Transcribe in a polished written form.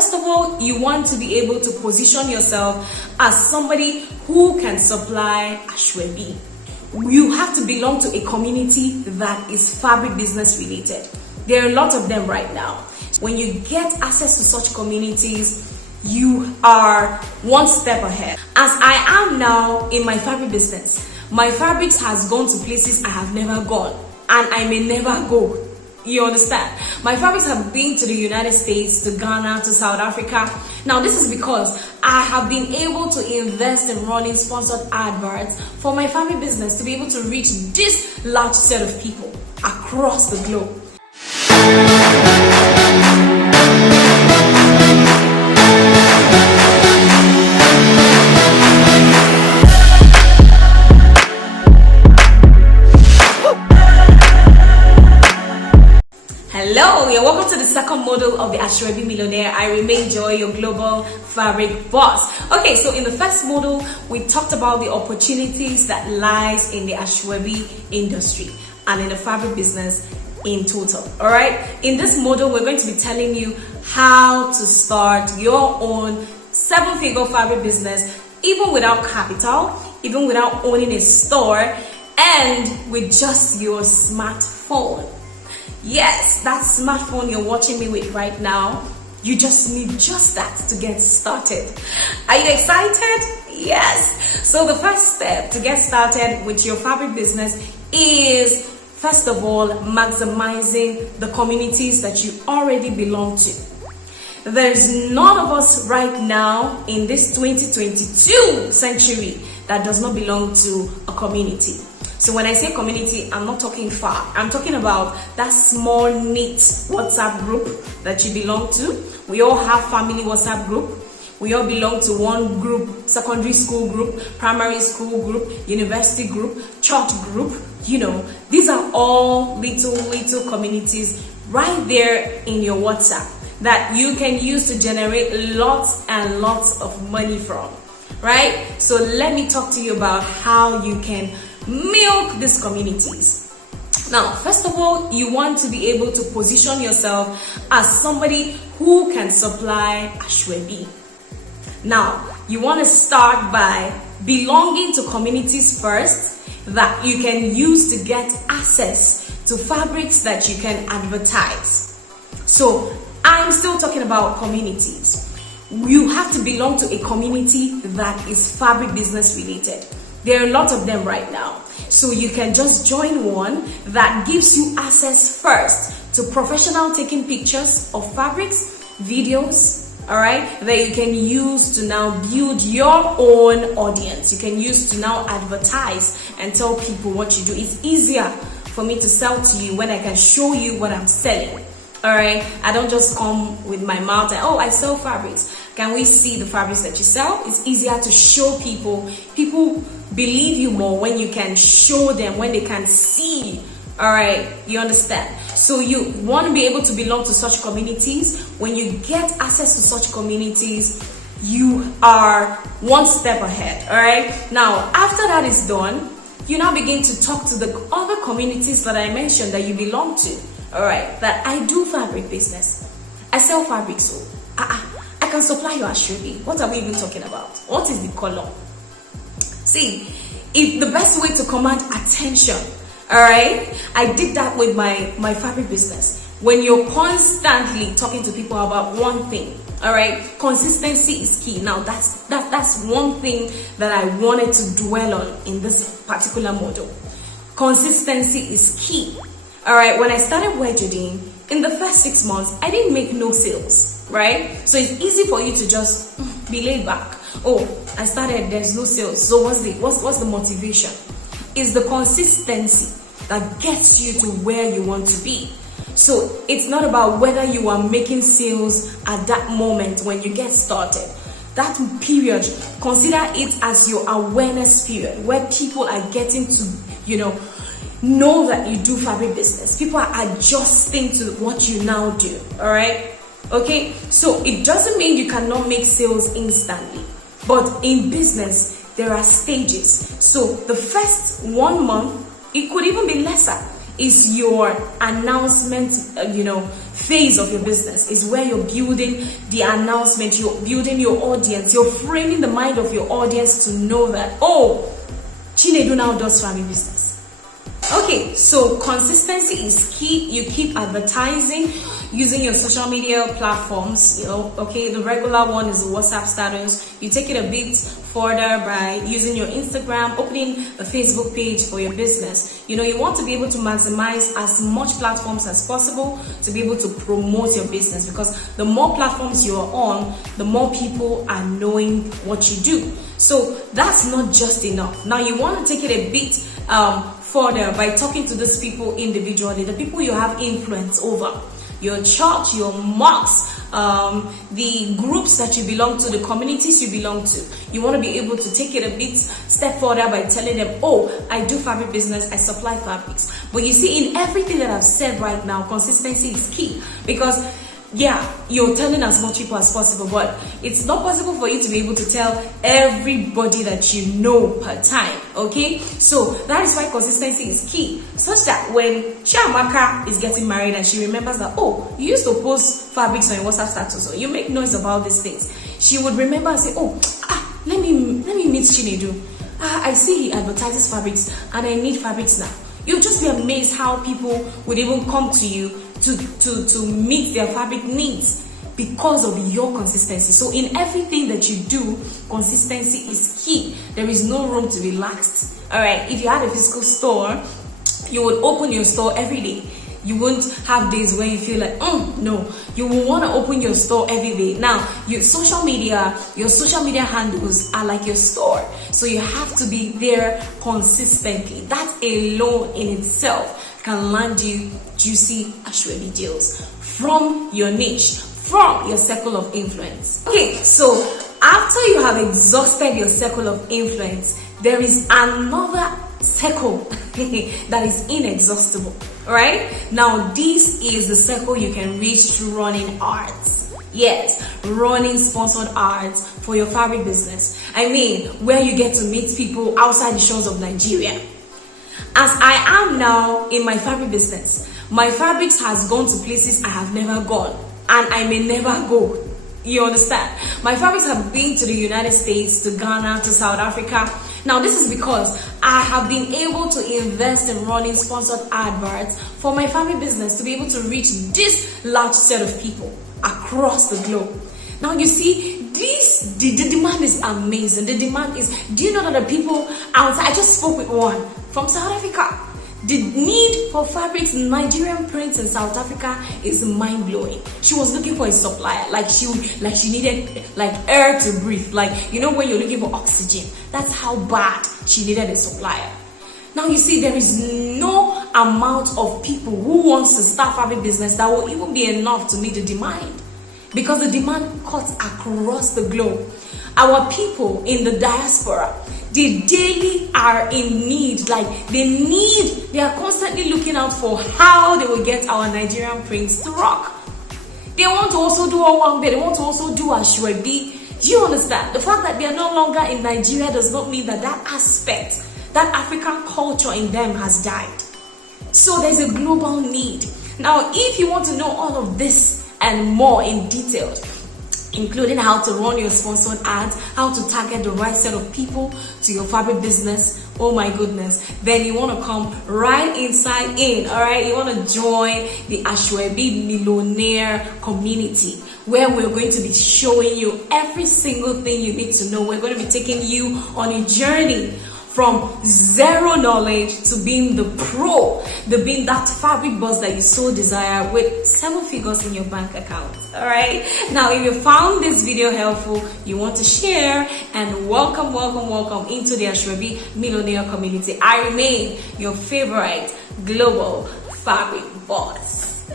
First of all, you want to be able to position yourself as somebody who can supply Asoebi. You have to belong to a community that is fabric business related. There are a lot of them right now. When you get access to such communities, you are one step ahead. As I am now in my fabric business, my fabrics has gone to places I have never gone and I may never go. You understand? My fabrics have been to the United States, to Ghana, to South Africa. Now this is because I have been able to invest in running sponsored adverts for my fabric business to be able to reach this large set of people across the globe. Hello, you're welcome to the second model of the Asoebi Millionaire. I remain Joy, your global fabric boss. Okay, so in the first model, we talked about the opportunities that lies in the Asoebi industry and in the fabric business in total. All right, in this model, we're going to be telling you how to start your own 7-figure fabric business, even without capital, even without owning a store, and with just your smartphone. Yes, that smartphone you're watching me with right now, you just need just that to get started. Are you excited? Yes. So the first step to get started with your fabric business is, first of all, maximizing the communities that you already belong to. There's none of us right now in this 2022 century that does not belong to a community. So when I say community, I'm not talking far. I'm talking about that small, neat WhatsApp group that you belong to. We all have family WhatsApp group. We all belong to one group, secondary school group, primary school group, university group, church group. You know, these are all little communities right there in your WhatsApp that you can use to generate lots and lots of money from, right? So let me talk to you about how you can milk these communities. Now, first of all, you want to be able to position yourself as somebody who can supply Asoebi. Now, you want to start by belonging to communities first that you can use to get access to fabrics that you can advertise. So, I'm still talking about communities. You have to belong to a community that is fabric business related. There are a lot of them right now. So you can just join one that gives you access first to professional taking pictures of fabrics, videos, all right, that you can use to now build your own audience. You can use to now advertise and tell people what you do. It's easier for me to sell to you when I can show you what I'm selling. All right, I don't just come with my mouth and, oh, I sell fabrics. Can we see the fabrics that you sell? It's easier to show people. People believe you more when you can show them, when they can see. All right, you understand? So you want to be able to belong to such communities. When you get access to such communities, you are one step ahead. All right, now after that is done, you now begin to talk to the other communities that I mentioned that you belong to. All right, that I do fabric business. I sell fabrics. So I can supply you Asoebi. What are we even talking about? What is the color? See, if the best way to command attention, all right, I did that with my fabric business. When you're constantly talking to people about one thing, all right, consistency is key. Now that's one thing that I wanted to dwell on in this particular model. Consistency is key. All right, when I started 𝗟𝗔𝗡𝗗, in the first 6 months, I didn't make no sales, right? So it's easy for you to just be laid back. Oh, I started, there's no sales. So what's the motivation? It's the consistency that gets you to where you want to be. So it's not about whether you are making sales at that moment when you get started. That period, consider it as your awareness period where people are getting to, know that you do fabric business. People are adjusting to what you now do. All right, okay, so it doesn't mean you cannot make sales instantly, but in business there are stages. So the first 1 month, it could even be lesser, is your announcement phase of your business is where you're building the announcement, you're building your audience, you're framing the mind of your audience to know that, oh, Chinedu now does family business. Okay, so consistency is key. You keep advertising using your social media platforms. Okay, the regular one is the WhatsApp status. You take it a bit further by using your Instagram, opening a Facebook page for your business. You want to be able to maximize as much platforms as possible to be able to promote your business, because the more platforms you're on, the more people are knowing what you do. So that's not just enough. Now you want to take it a bit further by talking to these people individually, the people you have influence over, your church, your mosque, the groups that you belong to, the communities you belong to. You want to be able to take it a bit step further by telling them, oh, I do fabric business, I supply fabrics. But you see, in everything that I've said right now, consistency is key, because yeah, you're telling as much people as possible, but it's not possible for you to be able to tell everybody that you know per time. Okay, so that is why consistency is key, such that when Chiamaka is getting married and she remembers that, oh, you used to post fabrics on your WhatsApp status, or you make noise about these things, she would remember and say, oh, let me meet Chinedu. I see he advertises fabrics and I need fabrics now. You'll just be amazed how people would even come to you to meet their fabric needs because of your consistency. So in everything that you do, consistency is key. There is no room to be laxed. All right, if you had a physical store, you would open your store every day. You won't have days where you feel like, no, you will want to open your store every day. Now, your social media handles are like your store. So you have to be there consistently. That alone in itself can land you juicy Asoebi deals from your niche, from your circle of influence. Okay, so after you have exhausted your circle of influence, there is another circle that is inexhaustible. Right now, this is the circle you can reach through running ads. Yes, running sponsored ads for your fabric business. I mean, where you get to meet people outside the shores of Nigeria. As I am now in my fabric business, my fabrics has gone to places I have never gone, and I may never go. You understand? My fabrics have been to the United States, to Ghana, to South Africa. Now, this is because I have been able to invest in running sponsored adverts for my family business to be able to reach this large set of people across the globe. Now, you see, the demand is amazing. The demand is, do you know that the people outside, I just spoke with one from South Africa. The need for fabrics, Nigerian prints in South Africa is mind-blowing. She was looking for a supplier, like she needed like air to breathe, like when you're looking for oxygen. That's how bad she needed a supplier. Now you see, there is no amount of people who wants to start fabric business that will even be enough to meet the demand, because the demand cuts across the globe. Our people in the diaspora, they daily are in need, they are constantly looking out for how they will get our Nigerian prints to rock. They want to also do Owambe, they want to also do Asoebi. Do you understand? The fact that they are no longer in Nigeria does not mean that aspect, that African culture in them has died. So there's a global need. Now, if you want to know all of this and more in detail, including how to run your sponsored ads, how to target the right set of people to your fabric business, oh my goodness, then you want to come right inside in, all right? You want to join the Asoebi Millionaire community, where we're going to be showing you every single thing you need to know. We're going to be taking you on a journey from zero knowledge to being the pro, being that fabric boss that you so desire with 7 figures in your bank account. All right. Now, if you found this video helpful, you want to share, and welcome into the Asoebi Millionaire community. I remain your favorite global fabric boss.